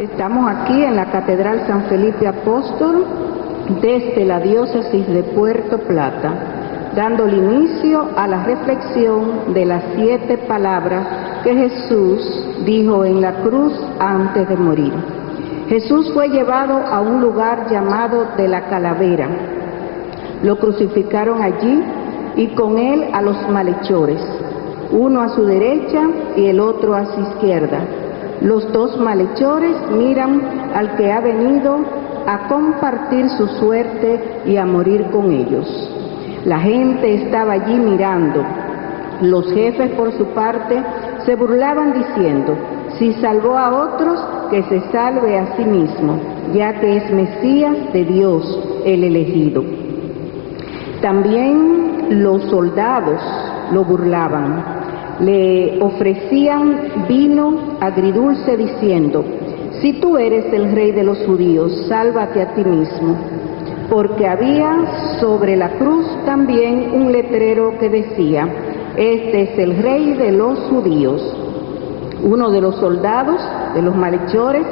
Estamos aquí en la Catedral San Felipe Apóstol, desde la diócesis de Puerto Plata, dándole inicio a la reflexión de las 7 palabras que Jesús dijo en la cruz antes de morir. Jesús fue llevado a un lugar llamado de la Calavera. Lo crucificaron allí y con él a los malhechores, uno a su derecha y el otro a su izquierda. Los 2 malhechores miran al que ha venido a compartir su suerte y a morir con ellos. La gente estaba allí mirando. Los jefes, por su parte, se burlaban diciendo: si salvó a otros, que se salve a sí mismo, ya que es Mesías de Dios, el elegido. También los soldados lo burlaban. Le ofrecían vino agridulce diciendo: si tú eres el rey de los judíos, sálvate a ti mismo. Porque había sobre la cruz también un letrero que decía: este es el rey de los judíos. Uno de los soldados, de los malhechores,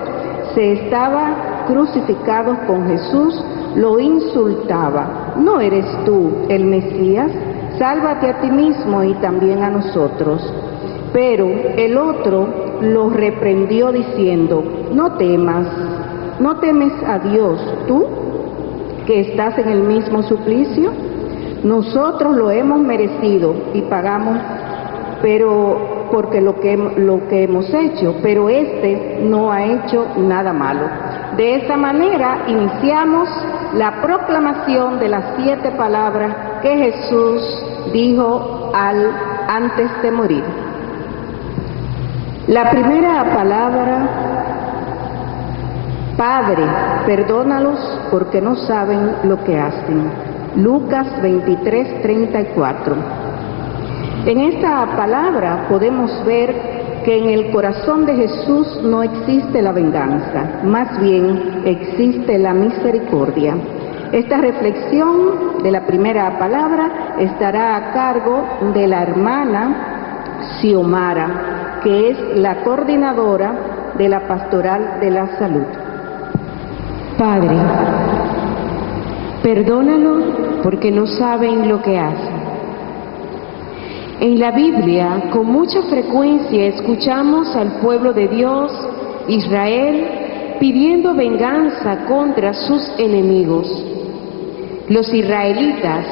se estaba crucificado con Jesús, lo insultaba: ¿no eres tú el Mesías? Sálvate a ti mismo y también a nosotros. Pero el otro lo reprendió diciendo: no temas, ¿no temes a Dios tú, que estás en el mismo suplicio? Nosotros lo hemos merecido y pagamos, pero porque lo que hemos hecho, pero este no ha hecho nada malo. De esta manera iniciamos la proclamación de las 7 palabras que Jesús dijo antes de morir. La primera palabra: Padre, perdónalos porque no saben lo que hacen. Lucas 23:34. En esta palabra podemos ver que en el corazón de Jesús no existe la venganza, más bien existe la misericordia. Esta reflexión de la primera palabra estará a cargo de la hermana Xiomara, que es la coordinadora de la Pastoral de la Salud. Padre, perdónalos porque no saben lo que hacen. En la Biblia, con mucha frecuencia escuchamos al pueblo de Dios, Israel, pidiendo venganza contra sus enemigos. Los israelitas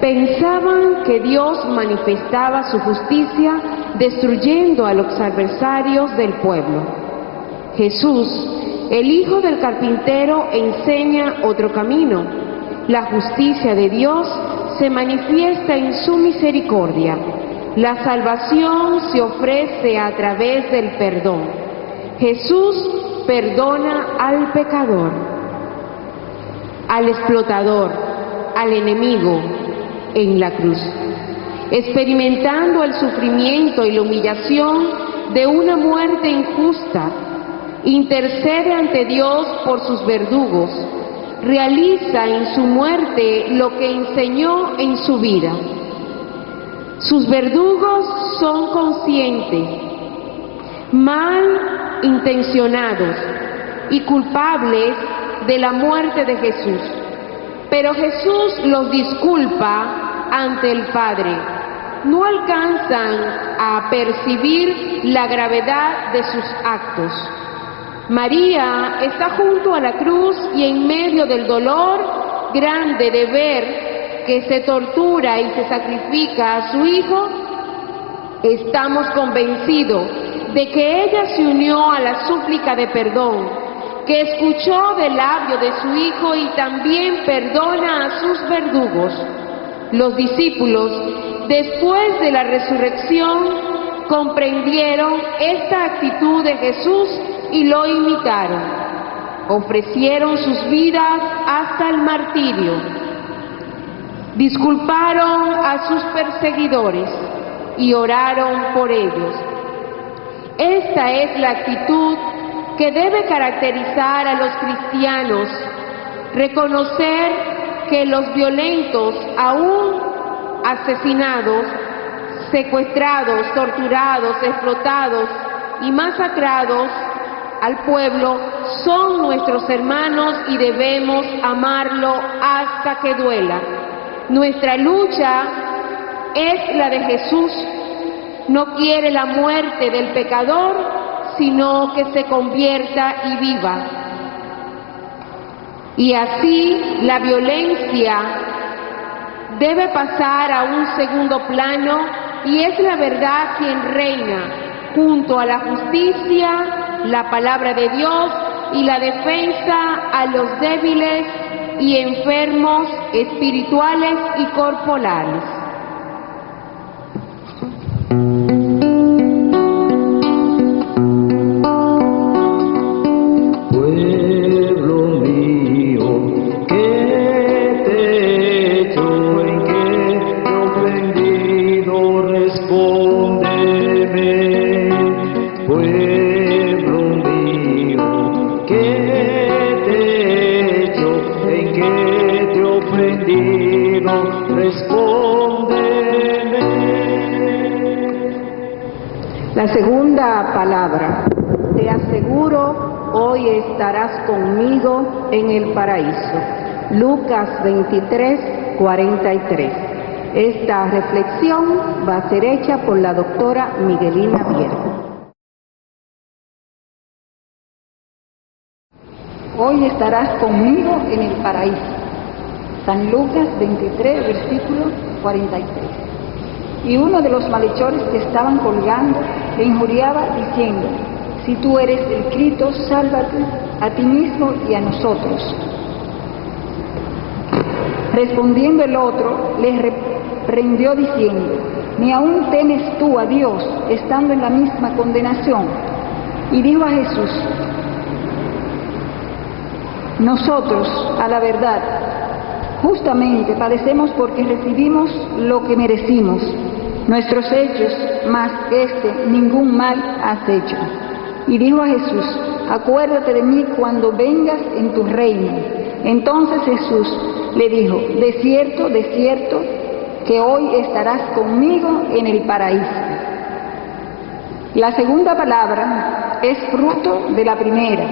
pensaban que Dios manifestaba su justicia destruyendo a los adversarios del pueblo. Jesús, el Hijo del Carpintero, enseña otro camino. La justicia de Dios se manifiesta en su misericordia. La salvación se ofrece a través del perdón. Jesús perdona al pecador, al explotador, al enemigo en la cruz, experimentando el sufrimiento y la humillación de una muerte injusta. Intercede ante Dios por sus verdugos, realiza en su muerte lo que enseñó en su vida. Sus verdugos son conscientes, mal intencionados y culpables de la muerte de Jesús, pero Jesús los disculpa ante el Padre. No alcanzan a percibir la gravedad de sus actos. María está junto a la cruz y en medio del dolor grande de ver que se tortura y se sacrifica a su Hijo, estamos convencidos de que ella se unió a la súplica de perdón, que escuchó del labio de su Hijo y también perdona a sus verdugos. Los discípulos, después de la resurrección, comprendieron esta actitud de Jesús y lo imitaron. Ofrecieron sus vidas hasta el martirio. Disculparon a sus perseguidores y oraron por ellos. Esta es la actitud que debe caracterizar a los cristianos: reconocer que los violentos, aún asesinados, secuestrados, torturados, explotados y masacrados, al pueblo son nuestros hermanos y debemos amarlo hasta que duela. Nuestra lucha es la de Jesús. No quiere la muerte del pecador, sino que se convierta y viva. Y así la violencia debe pasar a un segundo plano y es la verdad quien reina, junto a la justicia, la palabra de Dios y la defensa a los débiles y enfermos espirituales y corporales. La segunda palabra, te aseguro, hoy estarás conmigo en el paraíso. Lucas 23, 43. Esta reflexión va a ser hecha por la doctora Miguelina Viergo. Hoy estarás conmigo en el paraíso. San Lucas 23, versículo 43. Y uno de los malhechores que estaban colgando le injuriaba diciendo: si tú eres el Cristo, sálvate a ti mismo y a nosotros. Respondiendo el otro, le reprendió diciendo: ¿ni aún temes tú a Dios, estando en la misma condenación? Y dijo a Jesús: nosotros, a la verdad, justamente padecemos porque recibimos lo que merecimos. Nuestros hechos, mas ningún mal has hecho. Y dijo a Jesús: acuérdate de mí cuando vengas en tu reino. Entonces Jesús le dijo: de cierto, que hoy estarás conmigo en el paraíso. La segunda palabra es fruto de la primera.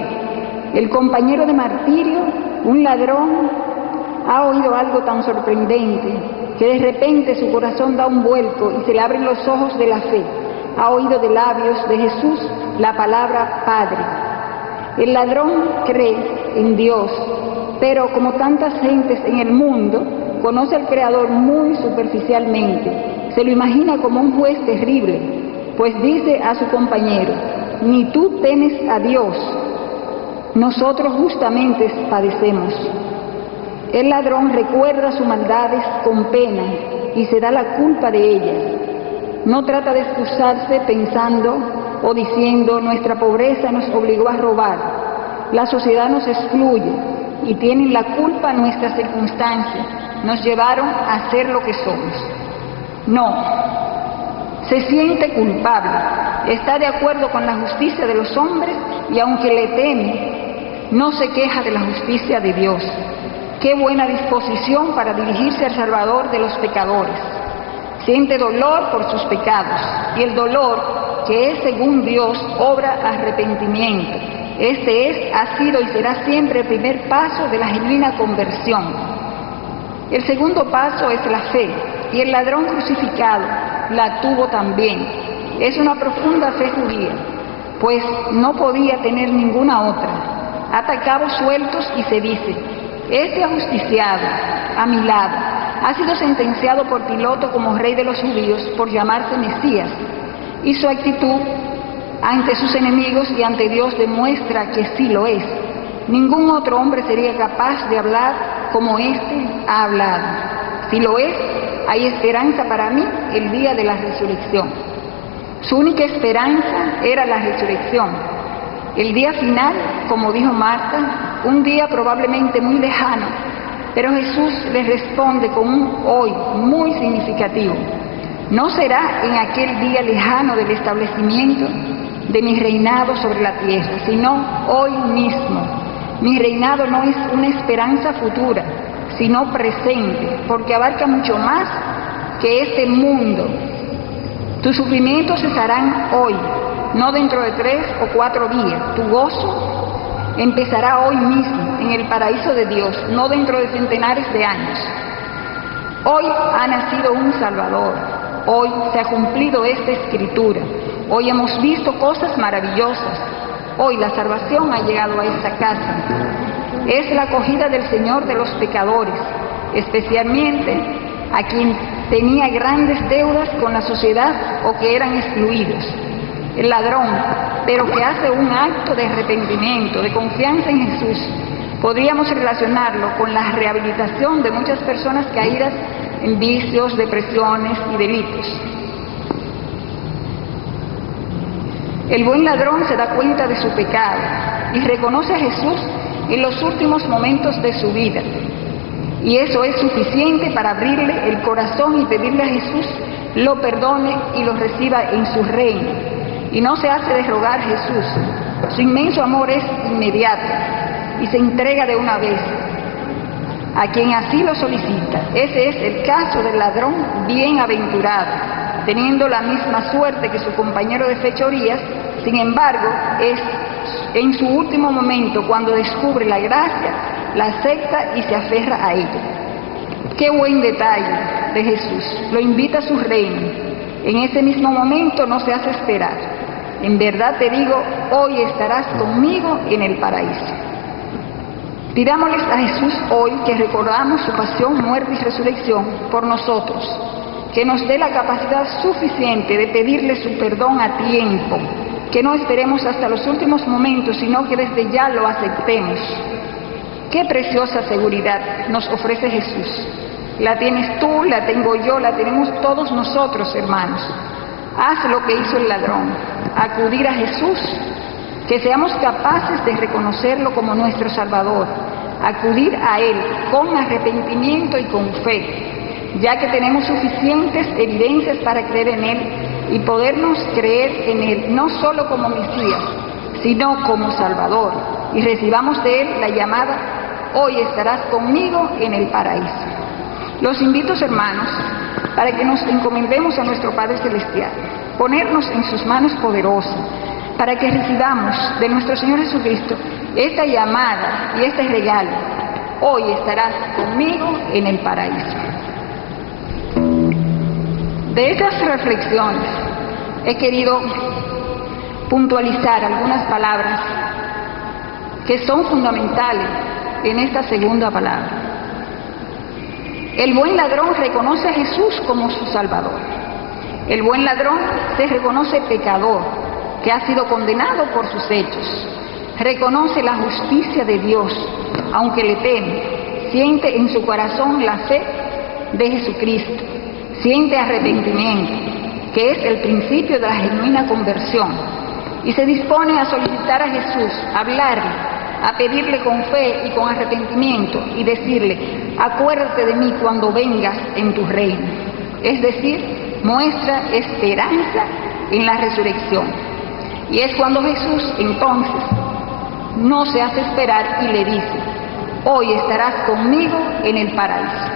El compañero de martirio, un ladrón, ha oído algo tan sorprendente que de repente su corazón da un vuelco y se le abren los ojos de la fe. Ha oído de labios de Jesús la palabra Padre. El ladrón cree en Dios, pero como tantas gentes en el mundo, conoce al Creador muy superficialmente. Se lo imagina como un juez terrible, pues dice a su compañero: ni tú temes a Dios. Nosotros justamente padecemos. El ladrón recuerda sus maldades con pena y se da la culpa de ellas. No trata de excusarse pensando o diciendo: nuestra pobreza nos obligó a robar, la sociedad nos excluye y tienen la culpa nuestras circunstancias, nos llevaron a ser lo que somos. No, se siente culpable, está de acuerdo con la justicia de los hombres y aunque le teme, no se queja de la justicia de Dios. Qué buena disposición para dirigirse al Salvador de los pecadores. Siente dolor por sus pecados y el dolor, que es según Dios, obra arrepentimiento. Este ha sido y será siempre el primer paso de la genuina conversión. El segundo paso es la fe, y el ladrón crucificado la tuvo también. Es una profunda fe judía, pues no podía tener ninguna otra. Ata cabos sueltos y se dice: este ajusticiado, a mi lado, ha sido sentenciado por Pilato como rey de los judíos por llamarse Mesías, y su actitud ante sus enemigos y ante Dios demuestra que sí lo es. Ningún otro hombre sería capaz de hablar como éste ha hablado. Si lo es, hay esperanza para mí el día de la resurrección. Su única esperanza era la resurrección. El día final, como dijo Marta, un día probablemente muy lejano, pero Jesús les responde con un hoy muy significativo. No será en aquel día lejano del establecimiento de mi reinado sobre la tierra, sino hoy mismo. Mi reinado no es una esperanza futura, sino presente, porque abarca mucho más que este mundo. Tus sufrimientos cesarán hoy, no dentro de 3 o 4 días. Tu gozo empezará hoy mismo en el paraíso de Dios, no dentro de centenares de años. Hoy ha nacido un Salvador, hoy se ha cumplido esta escritura, hoy hemos visto cosas maravillosas, hoy la salvación ha llegado a esta casa. Es la acogida del Señor de los pecadores, especialmente a quien tenía grandes deudas con la sociedad o que eran excluidos. El ladrón, pero que hace un acto de arrepentimiento, de confianza en Jesús. Podríamos relacionarlo con la rehabilitación de muchas personas caídas en vicios, depresiones y delitos. El buen ladrón se da cuenta de su pecado y reconoce a Jesús en los últimos momentos de su vida. Y eso es suficiente para abrirle el corazón y pedirle a Jesús lo perdone y lo reciba en su reino. Y no se hace de rogar Jesús. Su inmenso amor es inmediato y se entrega de una vez a quien así lo solicita. Ese es el caso del ladrón bienaventurado, teniendo la misma suerte que su compañero de fechorías. Sin embargo, es en su último momento cuando descubre la gracia, la acepta y se aferra a ella. Qué buen detalle de Jesús, lo invita a su reino. En ese mismo momento no se hace esperar. En verdad te digo, hoy estarás conmigo en el paraíso. Pidámosles a Jesús hoy que recordamos su pasión, muerte y resurrección por nosotros, que nos dé la capacidad suficiente de pedirle su perdón a tiempo, que no esperemos hasta los últimos momentos, sino que desde ya lo aceptemos. Qué preciosa seguridad nos ofrece Jesús. La tienes tú, la tengo yo, la tenemos todos nosotros, hermanos. Haz lo que hizo el ladrón, acudir a Jesús, que seamos capaces de reconocerlo como nuestro Salvador, acudir a Él con arrepentimiento y con fe, ya que tenemos suficientes evidencias para creer en Él y podernos creer en Él, no solo como Mesías, sino como Salvador, y recibamos de Él la llamada, hoy estarás conmigo en el paraíso. Los invito, hermanos, para que nos encomendemos a nuestro Padre Celestial, ponernos en sus manos poderosas, para que recibamos de nuestro Señor Jesucristo esta llamada y este regalo. Hoy estarás conmigo en el paraíso. De estas reflexiones he querido puntualizar algunas palabras que son fundamentales en esta segunda palabra. El buen ladrón reconoce a Jesús como su Salvador. El buen ladrón se reconoce pecador, que ha sido condenado por sus hechos. Reconoce la justicia de Dios, aunque le teme. Siente en su corazón la fe de Jesucristo. Siente arrepentimiento, que es el principio de la genuina conversión. Y se dispone a solicitar a Jesús, a hablarle, a pedirle con fe y con arrepentimiento y decirle, acuérdate de mí cuando vengas en tu reino. Es decir, muestra esperanza en la resurrección. Y es cuando Jesús entonces no se hace esperar y le dice, hoy estarás conmigo en el paraíso.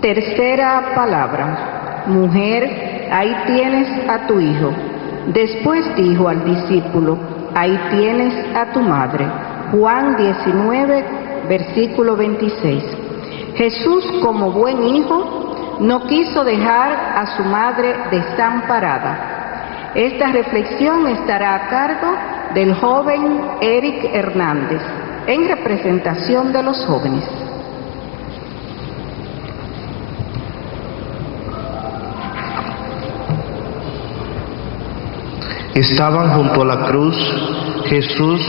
Tercera palabra. Mujer, ahí tienes a tu hijo. Después dijo al discípulo, ahí tienes a tu madre. Juan 19, versículo 26. Jesús, como buen hijo, no quiso dejar a su madre desamparada. Esta reflexión estará a cargo del joven Eric Hernández, en representación de los jóvenes. Estaban junto a la cruz Jesús,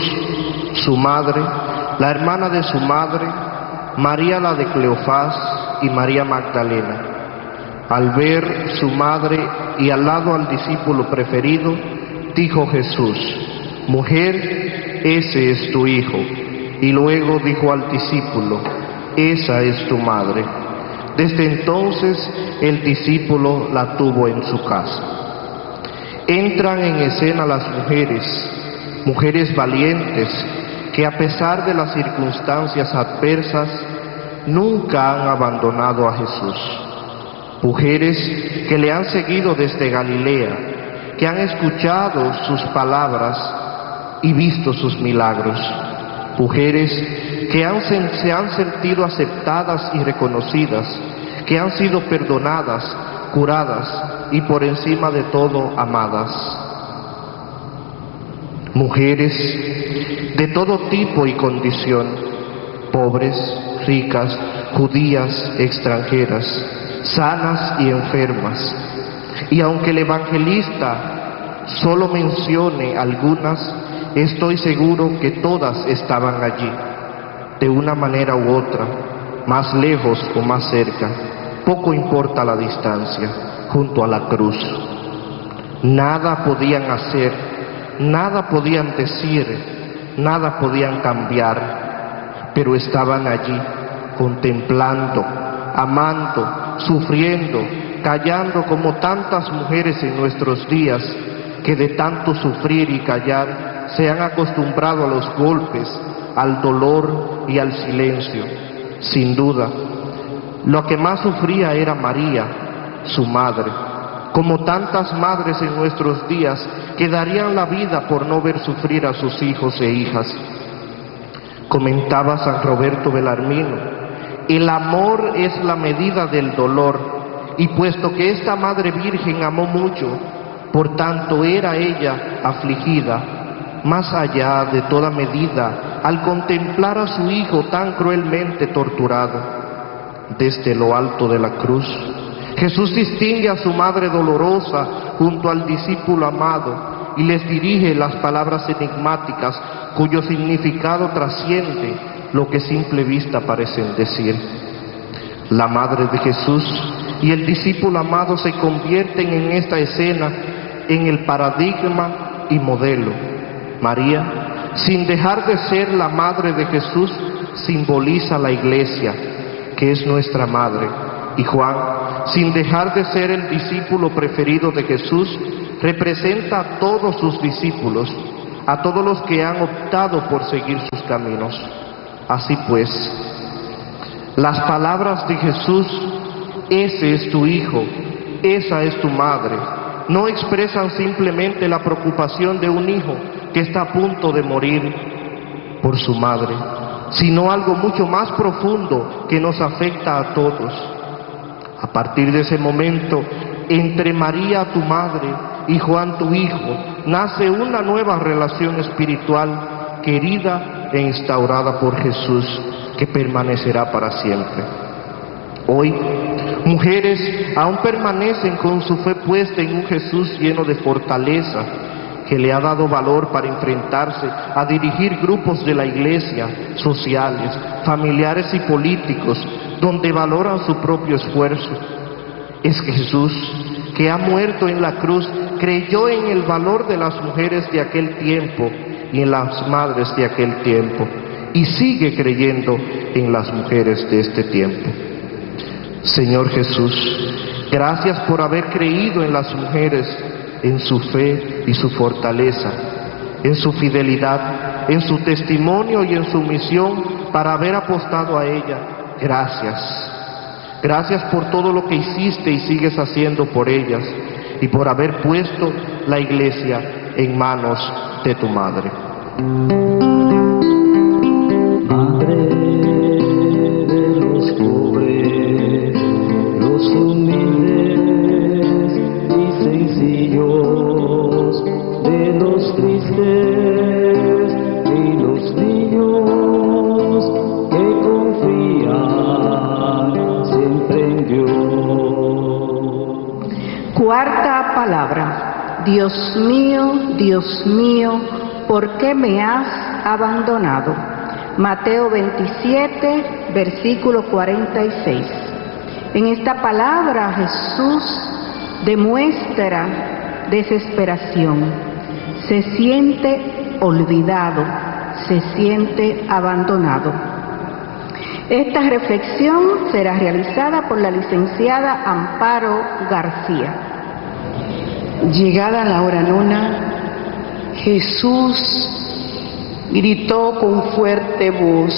su madre, la hermana de su madre, María la de Cleofás y María Magdalena. Al ver su madre y al lado al discípulo preferido, dijo Jesús: mujer, ese es tu hijo. Y luego dijo al discípulo: esa es tu madre. Desde entonces el discípulo la tuvo en su casa. Entran en escena las mujeres valientes que a pesar de las circunstancias adversas nunca han abandonado a Jesús. Mujeres que le han seguido desde Galilea, que han escuchado sus palabras y visto sus milagros. Mujeres que se han sentido aceptadas y reconocidas, que han sido perdonadas, curadas y por encima de todo amadas. Mujeres de todo tipo y condición, pobres, ricas, judías, extranjeras, sanas y enfermas. Y aunque el evangelista solo mencione algunas, estoy seguro que todas estaban allí, de una manera u otra, más lejos o más cerca, poco importa la distancia, junto a la cruz. Nada podían hacer, nada podían decir, nada podían cambiar, pero estaban allí, contemplando, amando, sufriendo, callando como tantas mujeres en nuestros días que de tanto sufrir y callar se han acostumbrado a los golpes, al dolor y al silencio. Sin duda, lo que más sufría era María, su madre, como tantas madres en nuestros días que darían la vida por no ver sufrir a sus hijos e hijas. Comentaba San Roberto Belarmino: el amor es la medida del dolor, y puesto que esta Madre Virgen amó mucho, por tanto era ella afligida más allá de toda medida al contemplar a su hijo tan cruelmente torturado. Desde lo alto de la cruz, Jesús distingue a su madre dolorosa junto al discípulo amado y les dirige las palabras enigmáticas cuyo significado trasciende lo que a simple vista parecen decir. La madre de Jesús y el discípulo amado se convierten en esta escena en el paradigma y modelo. María, sin dejar de ser la madre de Jesús, simboliza la Iglesia, que es nuestra madre. Y Juan, sin dejar de ser el discípulo preferido de Jesús, representa a todos sus discípulos, a todos los que han optado por seguir sus caminos. Así pues, las palabras de Jesús, ese es tu hijo, esa es tu madre, no expresan simplemente la preocupación de un hijo que está a punto de morir por su madre, sino algo mucho más profundo que nos afecta a todos. A partir de ese momento, entre María, tu madre, y Juan, tu hijo, nace una nueva relación espiritual querida e instaurada por Jesús, que permanecerá para siempre. Hoy, mujeres aún permanecen con su fe puesta en un Jesús lleno de fortaleza, que le ha dado valor para enfrentarse a dirigir grupos de la Iglesia, sociales, familiares y políticos, donde valoran su propio esfuerzo. Es que Jesús, que ha muerto en la cruz, creyó en el valor de las mujeres de aquel tiempo y en las madres de aquel tiempo, y sigue creyendo en las mujeres de este tiempo. Señor Jesús, gracias por haber creído en las mujeres, en su fe y su fortaleza, en su fidelidad, en su testimonio y en su misión para haber apostado a ella. Gracias. Gracias por todo lo que hiciste y sigues haciendo por ellas y por haber puesto la Iglesia en manos de tu Madre. Madre de los pobres, los humildes y sencillos, de los tristes y los niños que confían siempre en Dios. Cuarta palabra. Dios mío, ¿por qué me has abandonado? Mateo 27, versículo 46. En esta palabra Jesús demuestra desesperación, se siente olvidado, se siente abandonado. Esta reflexión será realizada por la licenciada Amparo García. Llegada la hora nona, Jesús gritó con fuerte voz: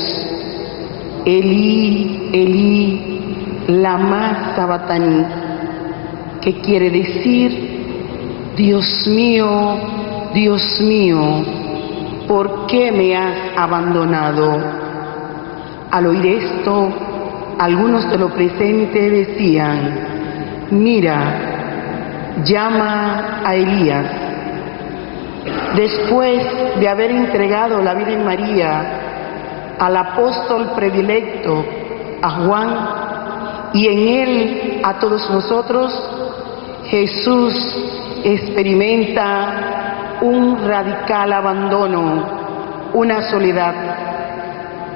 Elí, Elí, lama sabactani, que quiere decir: Dios mío, ¿por qué me has abandonado? Al oír esto, algunos de los presentes decían: mira, llama a Elías. Después de haber entregado la Virgen María al apóstol predilecto, a Juan, y en él a todos nosotros, Jesús experimenta un radical abandono, una soledad.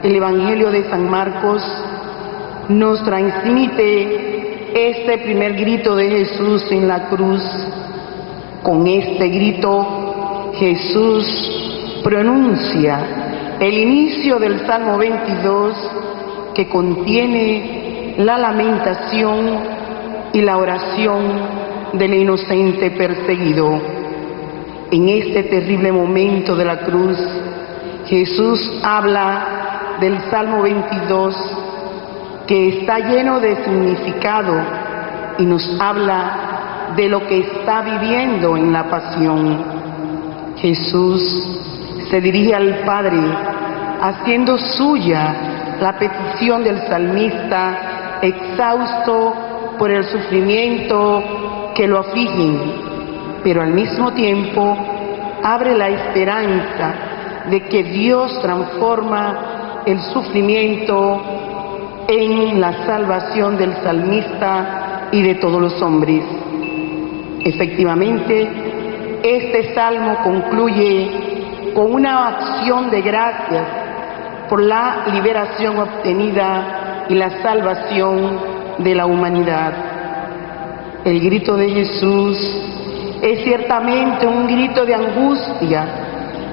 El Evangelio de San Marcos nos transmite este primer grito de Jesús en la cruz. Con este grito, Jesús pronuncia el inicio del Salmo 22, que contiene la lamentación y la oración del inocente perseguido. En este terrible momento de la cruz, Jesús habla del Salmo 22, que está lleno de significado y nos habla de lo que está viviendo en la pasión. Jesús se dirige al Padre haciendo suya la petición del salmista, exhausto por el sufrimiento que lo afligen, pero al mismo tiempo abre la esperanza de que Dios transforma el sufrimiento en la salvación del salmista y de todos los hombres. Efectivamente, este salmo concluye con una acción de gracias por la liberación obtenida y la salvación de la humanidad. El grito de Jesús es ciertamente un grito de angustia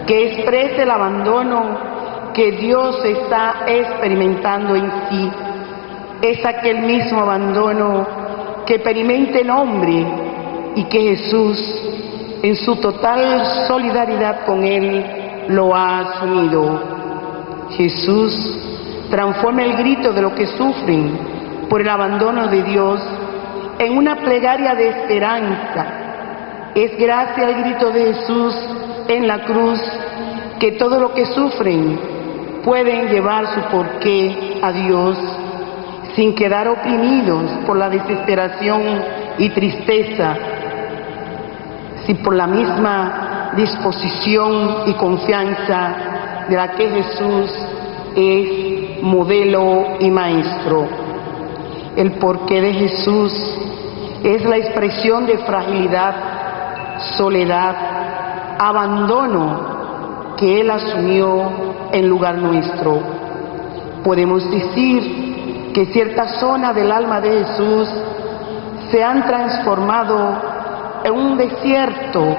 que expresa el abandono que Dios está experimentando en sí. Es aquel mismo abandono que experimenta el hombre y que Jesús, en su total solidaridad con él, lo ha asumido. Jesús transforma el grito de los que sufren por el abandono de Dios en una plegaria de esperanza. Es gracias al grito de Jesús en la cruz que todo lo que sufren pueden llevar su porqué a Dios sin quedar oprimidos por la desesperación y tristeza, si por la misma disposición y confianza de la que Jesús es modelo y maestro. El porqué de Jesús es la expresión de fragilidad, soledad, abandono que Él asumió en lugar nuestro. Podemos decir que ciertas zonas del alma de Jesús se han transformado en un desierto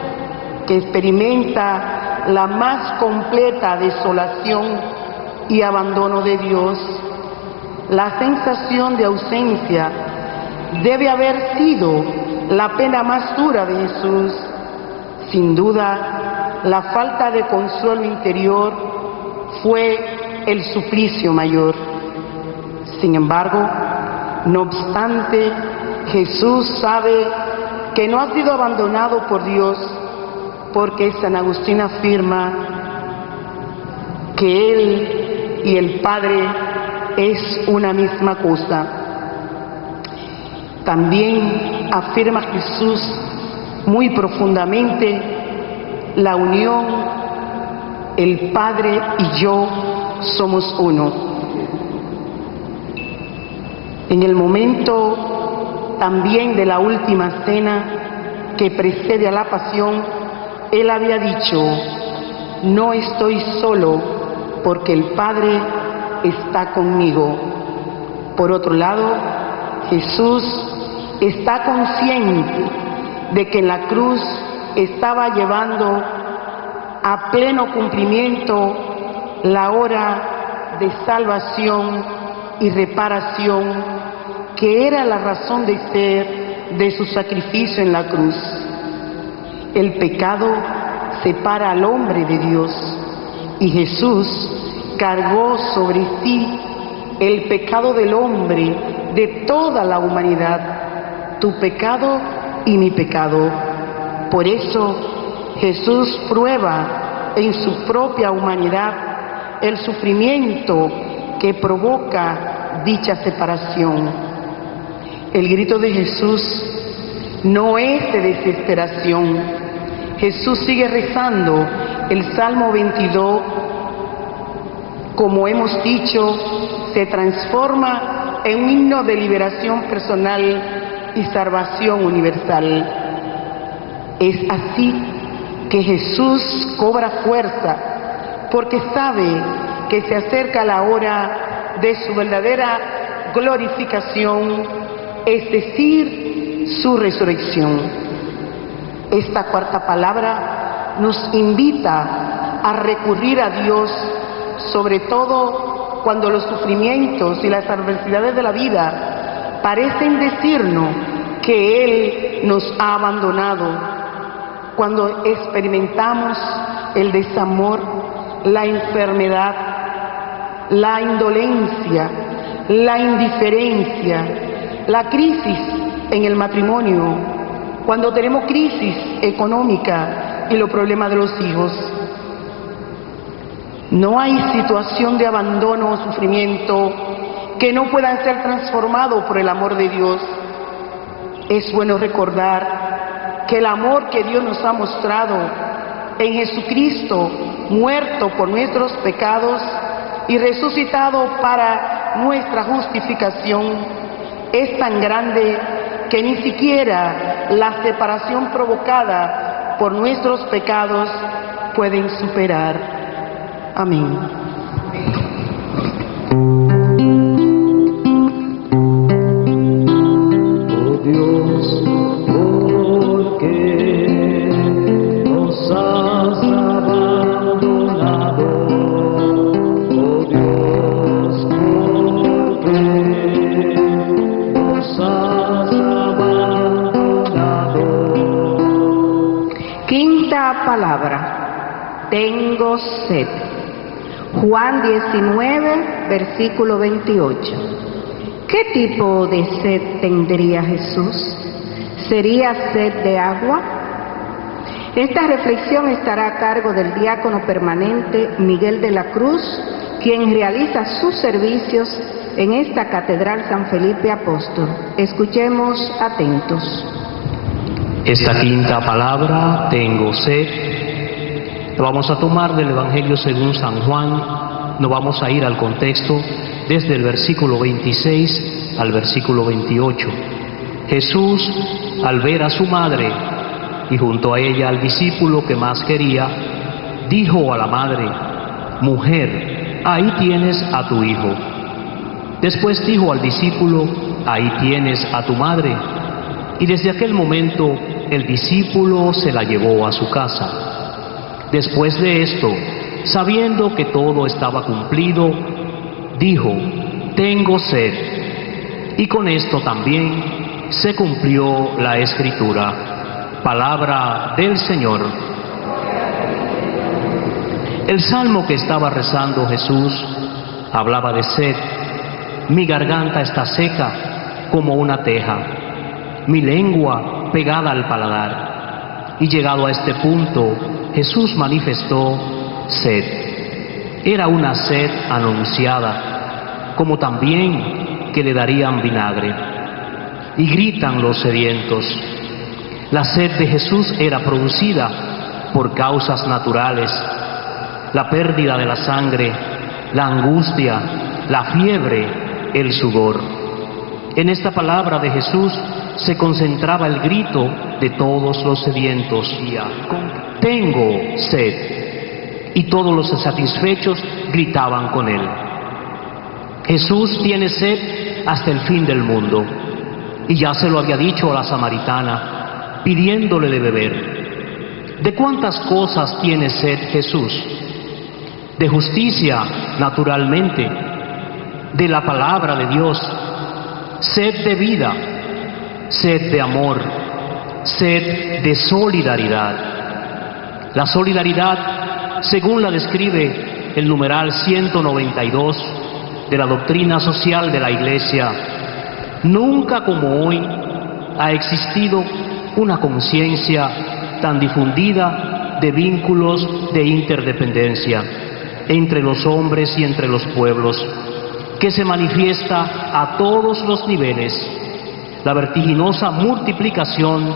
que experimenta la más completa desolación y abandono de Dios. La sensación de ausencia debe haber sido la pena más dura de Jesús. Sin duda, la falta de consuelo interior fue el suplicio mayor. Sin embargo, no obstante, Jesús sabe que no ha sido abandonado por Dios, porque San Agustín afirma que Él y el Padre es una misma cosa. También afirma Jesús muy profundamente la unión, el Padre y yo somos uno. En el momento también de la última cena que precede a la pasión, Él había dicho: no estoy solo porque el Padre está conmigo. Por otro lado, Jesús está consciente de que en la cruz estaba llevando a pleno cumplimiento la hora de salvación y reparación que era la razón de ser de su sacrificio en la cruz. El pecado separa al hombre de Dios y Jesús cargó sobre sí el pecado del hombre, de toda la humanidad, tu pecado y mi pecado. Por eso Jesús prueba en su propia humanidad el sufrimiento que provoca dicha separación. El grito de Jesús no es de desesperación. Jesús sigue rezando el Salmo 22, como hemos dicho, se transforma en un himno de liberación personal y salvación universal. Es así que Jesús cobra fuerza, porque sabe que se acerca la hora de su verdadera glorificación, es decir, su resurrección. Esta cuarta palabra nos invita a recurrir a Dios, sobre todo cuando los sufrimientos y las adversidades de la vida parecen decirnos que Él nos ha abandonado, cuando experimentamos el desamor, la enfermedad, la indolencia, la indiferencia, la crisis en el matrimonio, cuando tenemos crisis económica y los problemas de los hijos. No hay situación de abandono o sufrimiento que no puedan ser transformados por el amor de Dios. Es bueno recordar que el amor que Dios nos ha mostrado en Jesucristo, muerto por nuestros pecados y resucitado para nuestra justificación, es tan grande que ni siquiera la separación provocada por nuestros pecados pueden superar. Amén. Oh Dios, ¿por qué nos has abandonado? Oh Dios, ¿por qué nos has abandonado? Quinta palabra, tengo sed. Juan 19, versículo 28. ¿Qué tipo de sed tendría Jesús? ¿Sería sed de agua? Esta reflexión estará a cargo del diácono permanente Miguel de la Cruz, quien realiza sus servicios en esta Catedral San Felipe Apóstol. Escuchemos atentos. Esta quinta palabra, tengo sed, lo vamos a tomar del Evangelio según San Juan. No vamos a ir al contexto desde el versículo 26 al versículo 28. Jesús, al ver a su madre y junto a ella al discípulo que más quería, dijo a la madre: mujer, ahí tienes a tu hijo. Después dijo al discípulo: ahí tienes a tu madre. Y desde aquel momento el discípulo se la llevó a su casa. Después de esto, sabiendo que todo estaba cumplido, dijo: tengo sed. Y con esto también se cumplió la Escritura. Palabra del Señor. El salmo que estaba rezando Jesús hablaba de sed. Mi garganta está seca como una teja, mi lengua pegada al paladar. Y llegado a este punto, Jesús manifestó sed. Era una sed anunciada, como también que le darían vinagre. Y gritan los sedientos. La sed de Jesús era producida por causas naturales: la pérdida de la sangre, la angustia, la fiebre, el sudor. En esta palabra de Jesús se concentraba el grito de todos los sedientos: tengo sed. Y todos los satisfechos gritaban con él: Jesús tiene sed hasta el fin del mundo. Y ya se lo había dicho a la samaritana, pidiéndole de beber. ¿De cuántas cosas tiene sed Jesús? De justicia, naturalmente, de la palabra de Dios, sed de vida, sed de amor, sed de solidaridad. La solidaridad, según la describe el numeral 192 de la doctrina social de la Iglesia, nunca como hoy ha existido una conciencia tan difundida de vínculos de interdependencia entre los hombres y entre los pueblos, que se manifiesta a todos los niveles, la vertiginosa multiplicación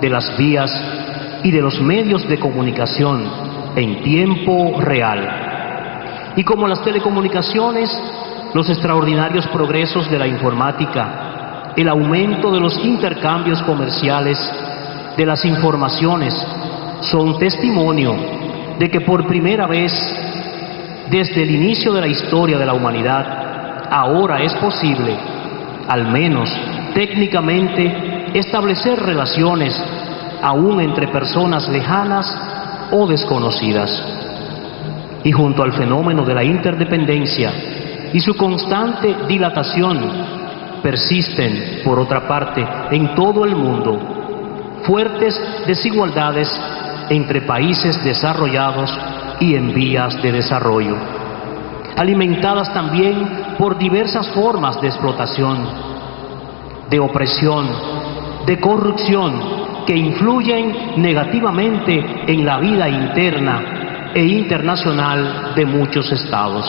de las vías y de los medios de comunicación en tiempo real. Y como las telecomunicaciones, los extraordinarios progresos de la informática, el aumento de los intercambios comerciales, de las informaciones, son testimonio de que por primera vez, desde el inicio de la historia de la humanidad, ahora es posible, al menos técnicamente, establecer relaciones aún entre personas lejanas o desconocidas. Y junto al fenómeno de la interdependencia y su constante dilatación, persisten, por otra parte, en todo el mundo, fuertes desigualdades entre países desarrollados y en vías de desarrollo, alimentadas también por diversas formas de explotación, de opresión, de corrupción, que influyen negativamente en la vida interna e internacional de muchos estados.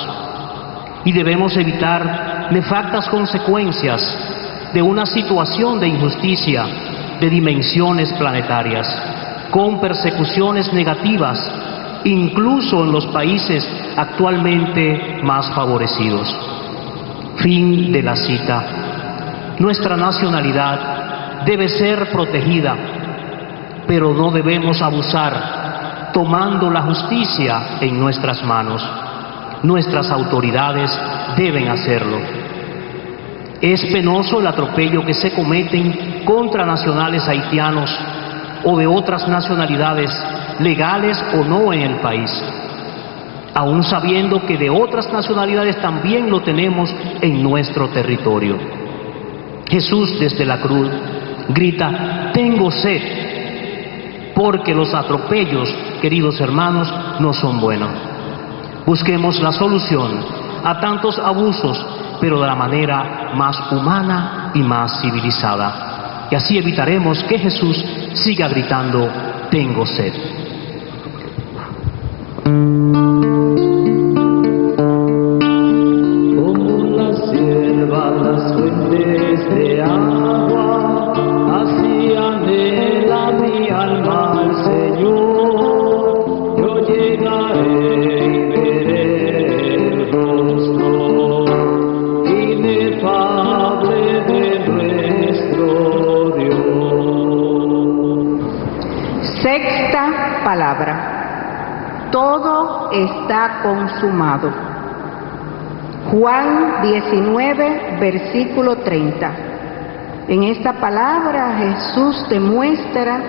Y debemos evitar nefastas consecuencias de una situación de injusticia de dimensiones planetarias, con persecuciones negativas, incluso en los países actualmente más favorecidos. Fin de la cita. Nuestra nacionalidad debe ser protegida, pero no debemos abusar tomando la justicia en nuestras manos. Nuestras autoridades deben hacerlo. Es penoso el atropello que se cometen contra nacionales haitianos o de otras nacionalidades, legales o no en el país, aún sabiendo que de otras nacionalidades también lo tenemos en nuestro territorio. Jesús desde la cruz grita: tengo sed, porque los atropellos, queridos hermanos, no son buenos. Busquemos la solución a tantos abusos, pero de la manera más humana y más civilizada. Y así evitaremos que Jesús siga gritando: tengo sed. Como la sierva las fuentes de agua, así anhela mi alma al Señor. Yo llegaré y veré el rostro inefable de nuestro Dios. Sexta palabra. Todo está consumado. Juan 19, versículo 30. En esta palabra Jesús demuestra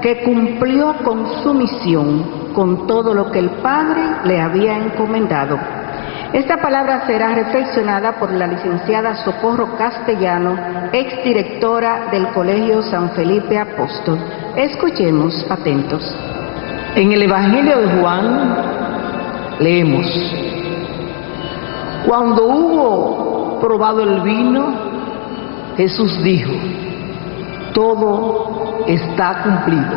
que cumplió con su misión, con todo lo que el Padre le había encomendado. Esta palabra será reflexionada por la licenciada Socorro Castellano, exdirectora del Colegio San Felipe Apóstol. Escuchemos atentos. En el Evangelio de Juan leemos: cuando hubo probado el vino, Jesús dijo: todo está cumplido.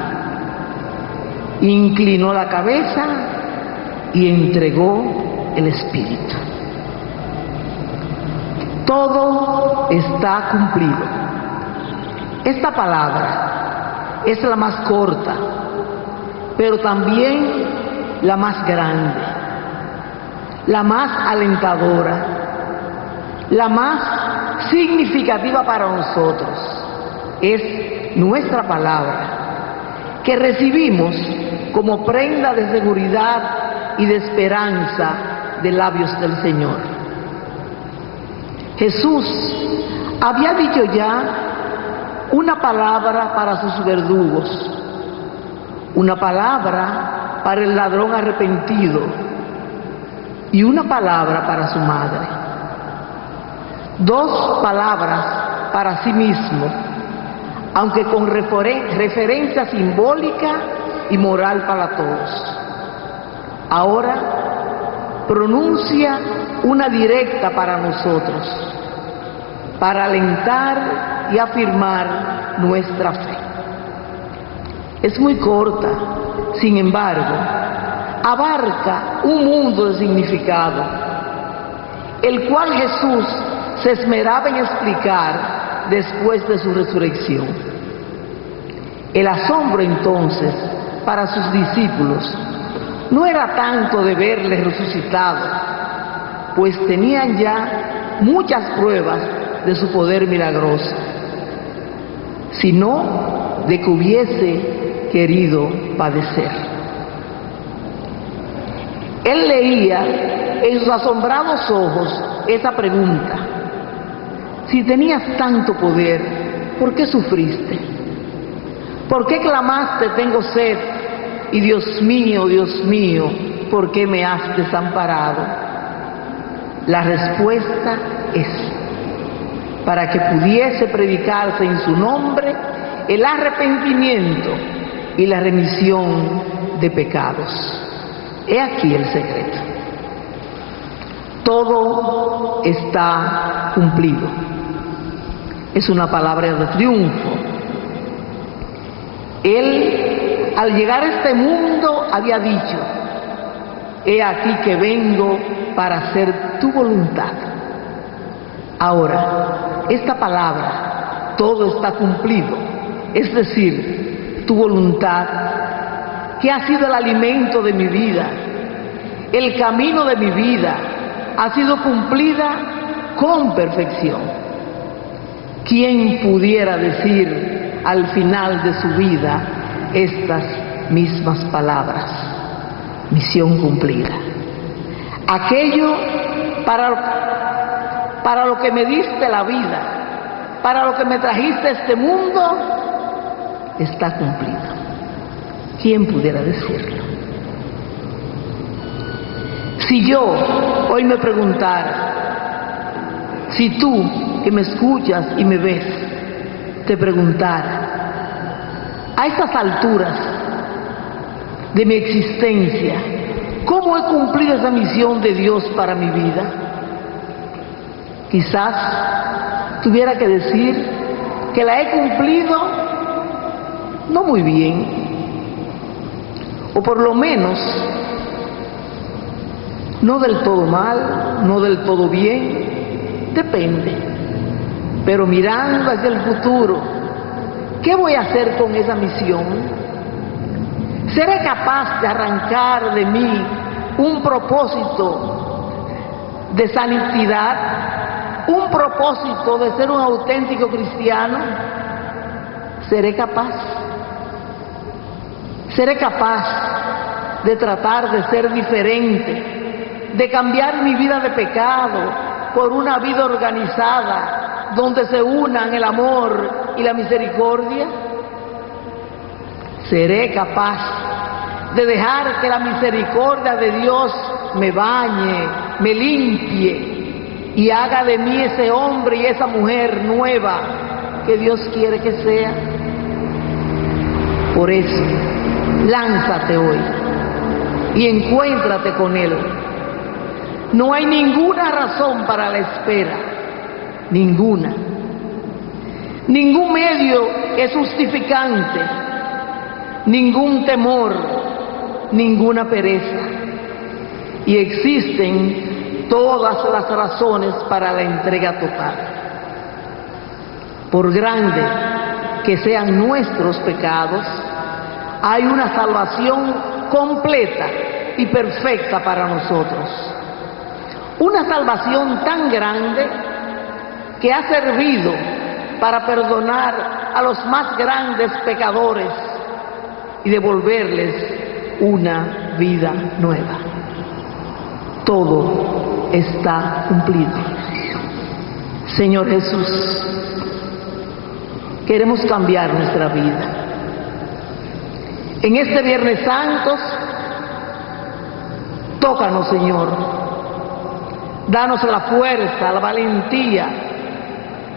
Inclinó la cabeza y entregó el Espíritu. Todo está cumplido. Esta palabra es la más corta, pero también la más grande, la más alentadora, la más significativa para nosotros. Es nuestra palabra, que recibimos como prenda de seguridad y de esperanza de labios del Señor. Jesús había dicho ya una palabra para sus verdugos: una palabra para el ladrón arrepentido y una palabra para su madre. 2 palabras para sí mismo, aunque con referencia simbólica y moral para todos. Ahora pronuncia una directa para nosotros, para alentar y afirmar nuestra fe. Es muy corta, sin embargo, abarca un mundo de significado, el cual Jesús se esmeraba en explicar después de su resurrección. El asombro entonces para sus discípulos no era tanto de verle resucitado, pues tenían ya muchas pruebas de su poder milagroso, sino de que hubiese querido padecer. Él leía en sus asombrados ojos esa pregunta: si tenías tanto poder, ¿por qué sufriste? ¿Por qué clamaste, tengo sed? Y Dios mío, ¿por qué me has desamparado? La respuesta es: para que pudiese predicarse en su nombre el arrepentimiento y la remisión de pecados. He aquí el secreto. Todo está cumplido. Es una palabra de triunfo. Él, al llegar a este mundo, había dicho: he aquí que vengo para hacer tu voluntad. Ahora, esta palabra, todo está cumplido, es decir, tu voluntad, que ha sido el alimento de mi vida, el camino de mi vida, ha sido cumplida con perfección. ¿Quién pudiera decir al final de su vida estas mismas palabras? Misión cumplida. Aquello para lo que me diste la vida, para lo que me trajiste a este mundo, está cumplido. ¿Quién pudiera decirlo? Si yo hoy me preguntara, si tú que me escuchas y me ves, te preguntara, a estas alturas de mi existencia, ¿cómo he cumplido esa misión de Dios para mi vida? Quizás tuviera que decir que la he cumplido no muy bien, o por lo menos no del todo mal, no del todo bien, depende. Pero mirando hacia el futuro, ¿qué voy a hacer con esa misión? ¿Seré capaz de arrancar de mí un propósito de santidad, un propósito de ser un auténtico cristiano? ¿Seré capaz? ¿Seré capaz de tratar de ser diferente, de cambiar mi vida de pecado por una vida organizada donde se unan el amor y la misericordia? ¿Seré capaz de dejar que la misericordia de Dios me bañe, me limpie y haga de mí ese hombre y esa mujer nueva que Dios quiere que sea? Por eso, lánzate hoy y encuéntrate con Él. No hay ninguna razón para la espera, ninguna. Ningún medio es justificante, ningún temor, ninguna pereza. Y existen todas las razones para la entrega total. Por grande que sean nuestros pecados, hay una salvación completa y perfecta para nosotros. Una salvación tan grande que ha servido para perdonar a los más grandes pecadores y devolverles una vida nueva. Todo está cumplido. Señor Jesús, queremos cambiar nuestra vida. En este Viernes Santo, tócanos, Señor. Danos la fuerza, la valentía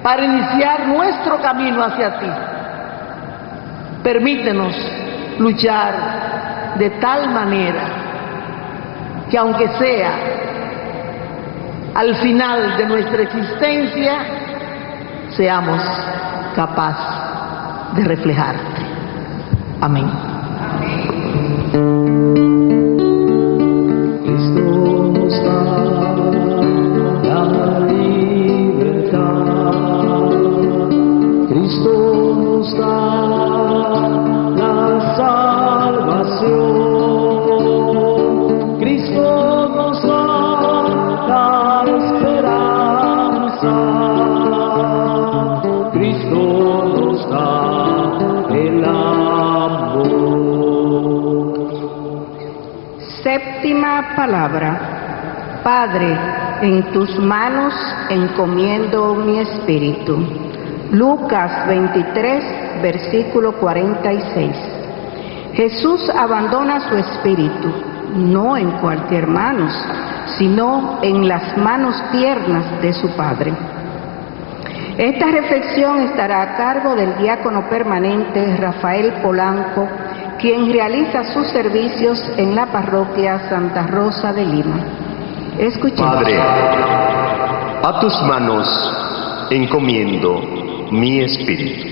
para iniciar nuestro camino hacia ti. Permítenos luchar de tal manera que, aunque sea al final de nuestra existencia, seamos capaces de reflejarte. Amén. Séptima palabra. Padre, en tus manos encomiendo mi espíritu. Lucas 23, versículo 46. Jesús abandona su espíritu, no en cualquier manos, sino en las manos tiernas de su Padre. Esta reflexión estará a cargo del diácono permanente Rafael Polanco, quien realiza sus servicios en la parroquia Santa Rosa de Lima. Escuchemos. Padre, a tus manos encomiendo mi espíritu.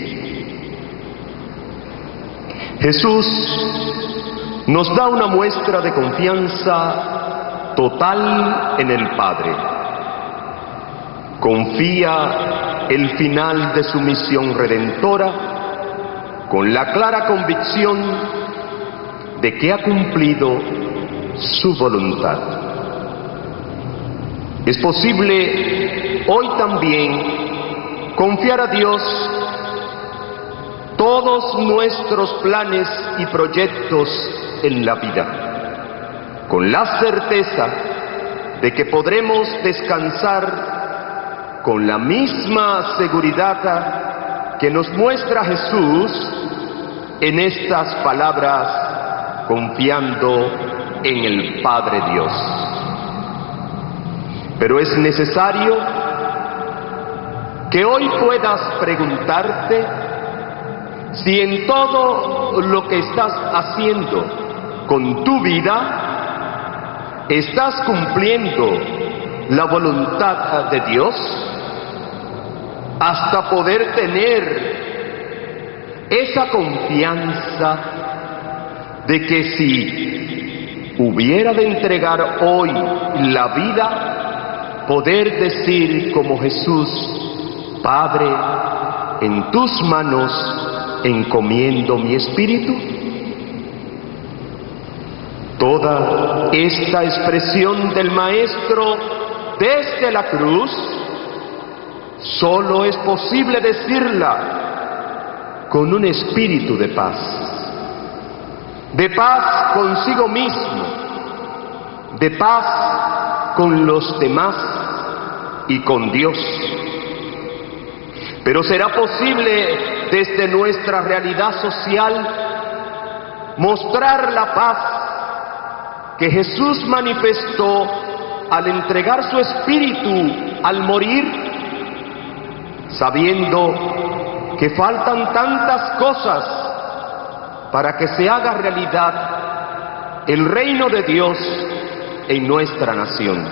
Jesús nos da una muestra de confianza total en el Padre. Confía el final de su misión redentora con la clara convicción de que ha cumplido su voluntad. Es posible hoy también confiar a Dios todos nuestros planes y proyectos en la vida, con la certeza de que podremos descansar con la misma seguridad que nos muestra Jesús en estas palabras, confiando en el Padre Dios. Pero es necesario que hoy puedas preguntarte si en todo lo que estás haciendo con tu vida estás cumpliendo la voluntad de Dios, hasta poder tener esa confianza de que si hubiera de entregar hoy la vida, poder decir como Jesús: Padre, en tus manos encomiendo mi espíritu. Toda esta expresión del Maestro desde la cruz solo es posible decirla con un espíritu de paz consigo mismo, de paz con los demás y con Dios. Pero será posible desde nuestra realidad social mostrar la paz que Jesús manifestó al entregar su espíritu al morir, sabiendo que faltan tantas cosas para que se haga realidad el reino de Dios en nuestra nación.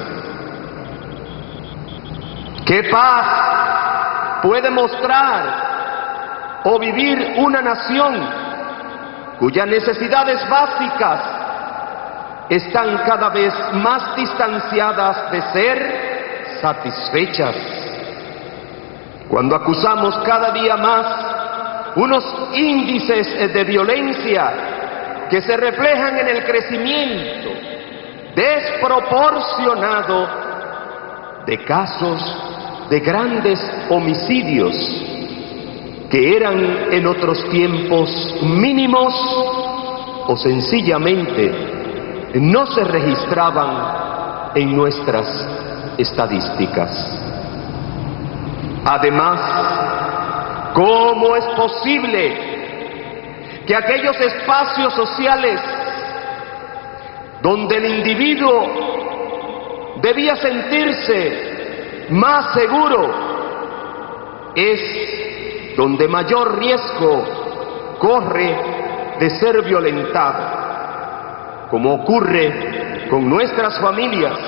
¿Qué paz puede mostrar o vivir una nación cuyas necesidades básicas están cada vez más distanciadas de ser satisfechas? Cuando acusamos cada día más unos índices de violencia que se reflejan en el crecimiento desproporcionado de casos de grandes homicidios que eran en otros tiempos mínimos o sencillamente no se registraban en nuestras estadísticas. Además, ¿cómo es posible que aquellos espacios sociales donde el individuo debía sentirse más seguro es donde mayor riesgo corre de ser violentado, como ocurre con nuestras familias,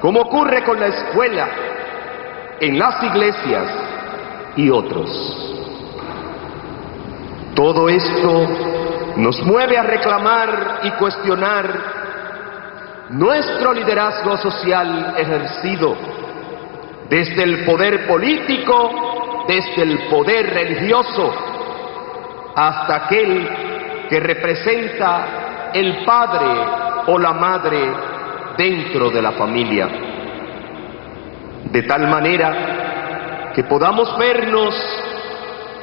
como ocurre con la escuela, en las iglesias y otros. Todo esto nos mueve a reclamar y cuestionar nuestro liderazgo social ejercido desde el poder político, desde el poder religioso, hasta aquel que representa el padre o la madre dentro de la familia. De tal manera que podamos vernos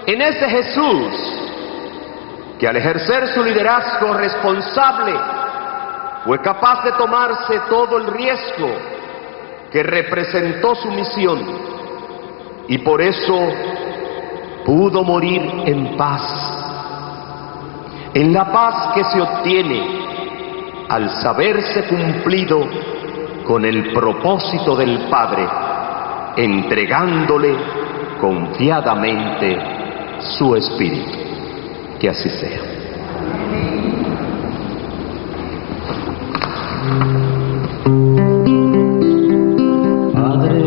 en ese Jesús que al ejercer su liderazgo responsable fue capaz de tomarse todo el riesgo que representó su misión y por eso pudo morir en paz, en la paz que se obtiene al saberse cumplido con el propósito del Padre, entregándole confiadamente su espíritu. Que así sea. Padre,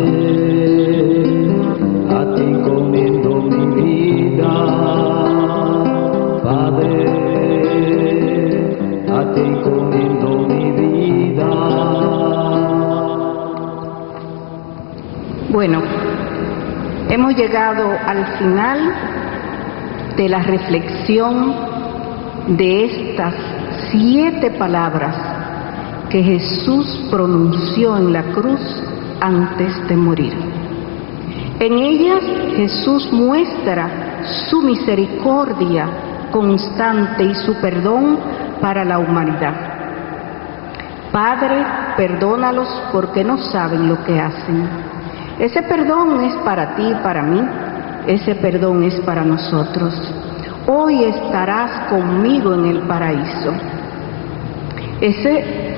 a ti encomiendo mi vida. Padre, a ti encomiendo mi vida. Bueno, hemos llegado al final de la reflexión de estas 7 palabras que Jesús pronunció en la cruz antes de morir. En ellas Jesús muestra su misericordia constante y su perdón para la humanidad. Padre, perdónalos porque no saben lo que hacen. Ese perdón es para ti y para mí. Ese perdón es para nosotros. Hoy estarás conmigo en el paraíso. Esa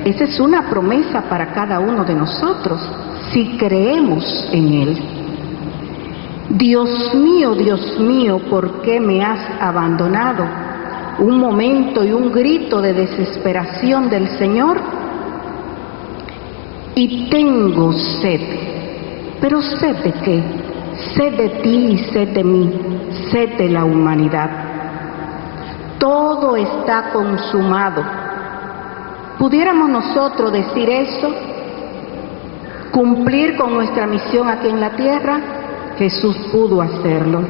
es una promesa para cada uno de nosotros, si creemos en Él. Dios mío, ¿por qué me has abandonado? Un momento y un grito de desesperación del Señor. Y tengo sed. ¿Pero sed de qué? Sed de ti y sed de mí, sed de la humanidad. Todo está consumado. ¿Pudiéramos nosotros decir eso? ¿Cumplir con nuestra misión aquí en la tierra? Jesús pudo hacerlo.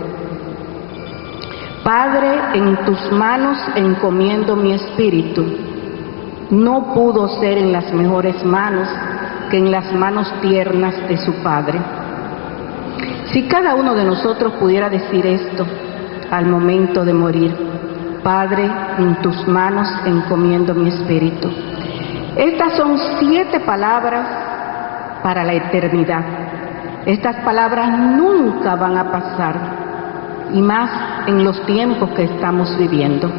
Padre, en tus manos encomiendo mi espíritu. No pudo ser en las mejores manos que en las manos tiernas de su Padre. Si cada uno de nosotros pudiera decir esto al momento de morir: Padre, en tus manos encomiendo mi espíritu. Estas son 7 palabras para la eternidad. Estas palabras nunca van a pasar, y más en los tiempos que estamos viviendo.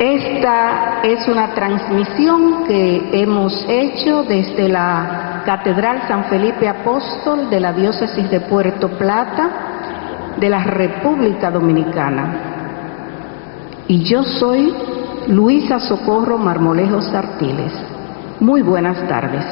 Esta es una transmisión que hemos hecho desde la Catedral San Felipe Apóstol de la Diócesis de Puerto Plata, de la República Dominicana. Y yo soy Luisa Socorro Marmolejos Artiles. Muy buenas tardes.